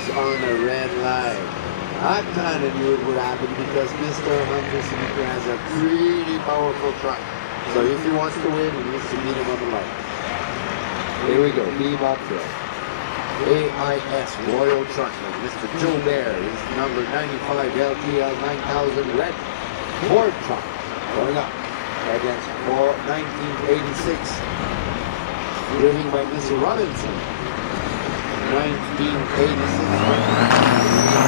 was on a red light. I kind of knew it would happen because Mr. Onaway Speedway has a pretty powerful truck. So if he wants to win, he needs to beat him on the light. Here we go, Beam Uphill. AIS Royal Truck, Mr. Joe Bear is number 95 LTL 9000 red Ford truck going up against 1986, driven by Mr. Robinson. 1986.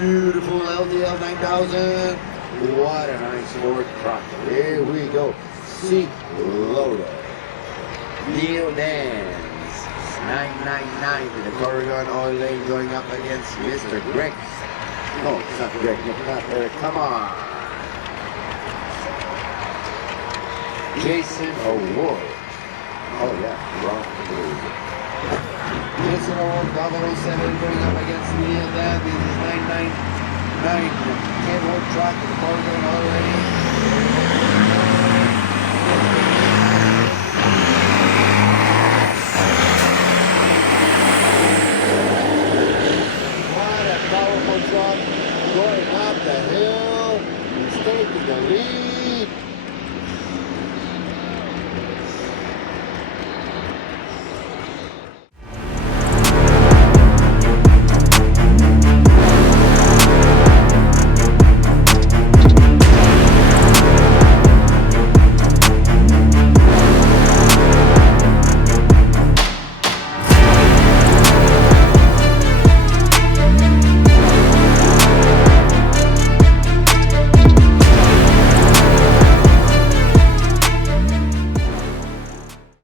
Beautiful LTL 9000. What a nice Ford truck. Here we go. Seat loader. Neil Dance. 999 to the Corrigan Oil Lane going up against Mr. Greg. No, it's not Greg. Not Eric. Come on. Jason O'Rourke. Oh yeah, wrong. Jason O'Rourke, 007 going up against Neil Dance. This is 999. Kenwood truck to the Corrigan Oil Lane. What a powerful truck going up the hill. He's taking the lead.